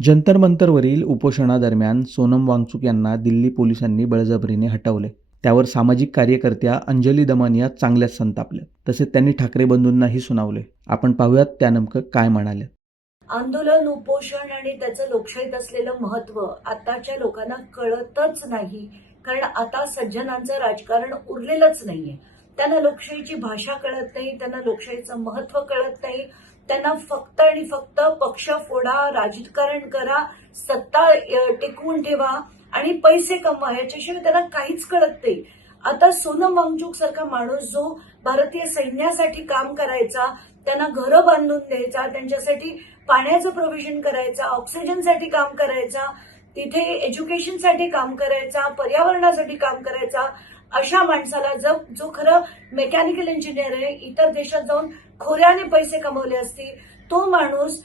जंतर मंतरवरील उपोषणादरम्यान सोनम वांगचुक यांना दिल्ली पोलिसांनी बळजबरीने हटवले. त्यावर सामाजिक कार्यकर्त्या अंजली दमन या चांगल्याच संतापल्या. तसेच त्यांनी ठाकरे बंधूंनाही सुनावले. आपण पाहूयात त्या नेमकं काय म्हणाल्या. आंदोलन, उपोषण आणि त्याचं लोकशाहीत असलेलं महत्व आताच्या लोकांना कळतच नाही. कारण आता सज्जनांचं राजकारण उरलेलंच नाहीये. त्यांना लोकशाहीची भाषा कळत नाही, त्यांना लोकशाहीचं महत्व कळत नाही. त्यांना फक्त आणि फक्त पक्ष फोडा, राजकारण करा, सत्ता टिकवून ठेवा आणि पैसे कमवा, याच्याशिवाय त्यांना काहीच कळत नाही. आता सोनम वांगचुक सारखा माणूस जो भारतीय सैन्यासाठी काम करायचा, त्यांना घरं बांधून द्यायचा, त्यांच्यासाठी पाण्याचं प्रोव्हिजन करायचा, ऑक्सिजनसाठी काम करायचा, तिथे एज्युकेशनसाठी काम करायचा, पर्यावरणासाठी काम करायचा, अशा माणसाला जो खरं मेकॅनिकल इंजिनियर आहे, इतर देशात जाऊन खोऱ्याने पैसे कमवले असतील, तो माणूस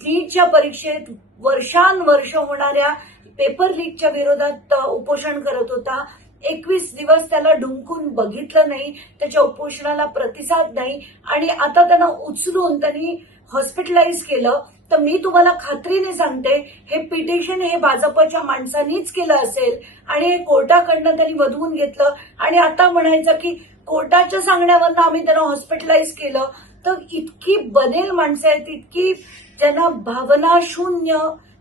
नीटच्या परीक्षेत वर्षानुवर्ष होणाऱ्या पेपर लीकच्या विरोधात उपोषण करत होता. 21 दिवस त्याला ढुंकून बघितलं नाही, त्याच्या उपोषणाला प्रतिसाद नाही आणि आता त्यांना उचलून त्यांनी हॉस्पिटलाइज केलं. तर मी तुम्हाला खात्रीने सांगते, हे पिटिशन हे भाजपच्या माणसांनीच केलं असेल आणि हे कोर्टाकडनं त्यांनी वधवून घेतलं आणि आता म्हणायचं की कोर्टाच्या सांगण्यावरनं आम्ही त्यांना हॉस्पिटलाइज केलं. तर इतकी बनेल माणसं आहेत, इतकी ज्यांना भावना शून्य,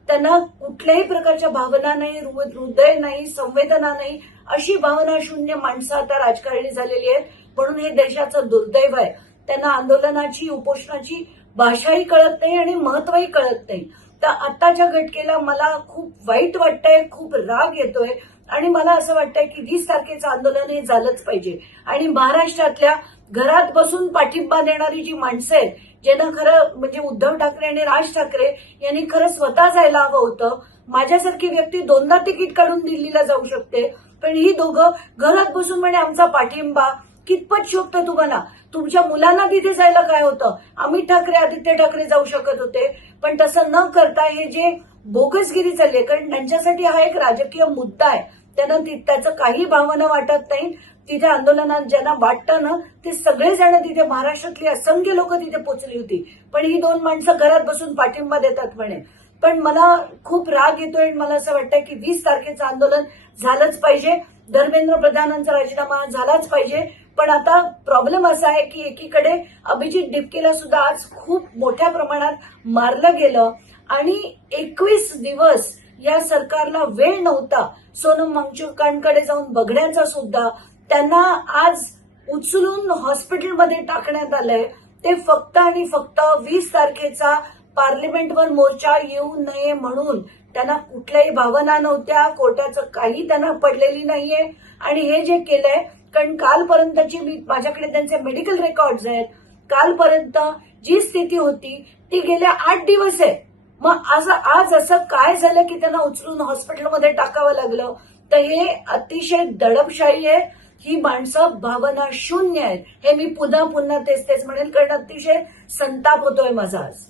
त्यांना कुठल्याही प्रकारच्या भावना नाही, हृदय नाही, संवेदना नाही, अशी भावना शून्य माणसं आता राजकारणी झालेली आहेत. म्हणून हे देशाचं दुर्दैव आहे. त्यांना आंदोलनाची, उपोषणाची भाषाही कळत नाही आणि महत्वही कळत नाही. तर आताच्या घटनेला मला खूप वाईट वाटतंय, खूप राग येतोय आणि मला असं वाटतंय की 20 तारखेचं आंदोलन हे झालंच पाहिजे. आणि महाराष्ट्रातल्या घरात बसून पाठिंबा देणारी जी माणसं आहेत, ज्यांना खरं म्हणजे उद्धव ठाकरे आणि राज ठाकरे यांनी खरं स्वतः जायला हवं होतं. माझ्यासारखी व्यक्ती 2दा तिकीट काढून दिल्लीला जाऊ शकते, पण ही दोघं घरात बसून म्हणे आमचा पाठिंबा. कितपत शोभतं तुम्हाला? तुमच्या मुलांना तिथे जायला काय होतं? अमित ठाकरे, आदित्य ठाकरे जाऊ शकत होते, पण तसं न करता हे जे बोगसगिरी चालली आहे, कारण त्यांच्यासाठी हा एक राजकीय मुद्दा आहे. त्यांना त्याचं काही भावना वाटत नाही. तिथे आंदोलनात ज्यांना वाटतं ना, ते सगळेजण तिथे, महाराष्ट्रातली असंख्य लोक तिथे पोहोचली होती, पण ही 2 माणसं घरात बसून पाठिंबा देतात म्हणे. पण मला खूप राग येतोय आणि मला असं वाटतंय की 20 तारखेचं आंदोलन झालंच पाहिजे. धर्मेंद्र प्रधानांचा राजीनामा झालाच पाहिजे. पण आता प्रॉब्लेम असा आहे की एकीकडे अभिजित डिपकेला सुद्धा आज खूप मोठ्या प्रमाणात मारलं गेलं आणि 21 दिवस या सरकारला वेळ नव्हता सोनम वांगचुकांकडे जाऊन बघण्याचा सुद्धा. त्यांना आज उचलून हॉस्पिटलमध्ये टाकण्यात आलंय. ते फक्त आणि फक्त 20 तारखेचा पार्लिमेंटवर मोर्चा येऊ नये म्हणून. त्यांना कुठल्याही भावना नव्हत्या, कोर्टाचं काही त्यांना पडलेली नाहीये आणि हे जे केलंय, कारण कालपर्यंतची माझ्याकडे त्यांचे मेडिकल रेकॉर्ड्स आहेत, कालपर्यंत जी स्थिती होती ती गेल्या 8 दिवस आहे. मग आज असं काय झालं की त्यांना उचलून हॉस्पिटलमध्ये टाकावं लागलं? तर हे अतिशय दडपशाही आहे. ही माणसं भावना शून्य आहेत. हे मी पुन्हा पुन्हा तेच म्हणेल, कारण अतिशय संताप होतोय माझा आज.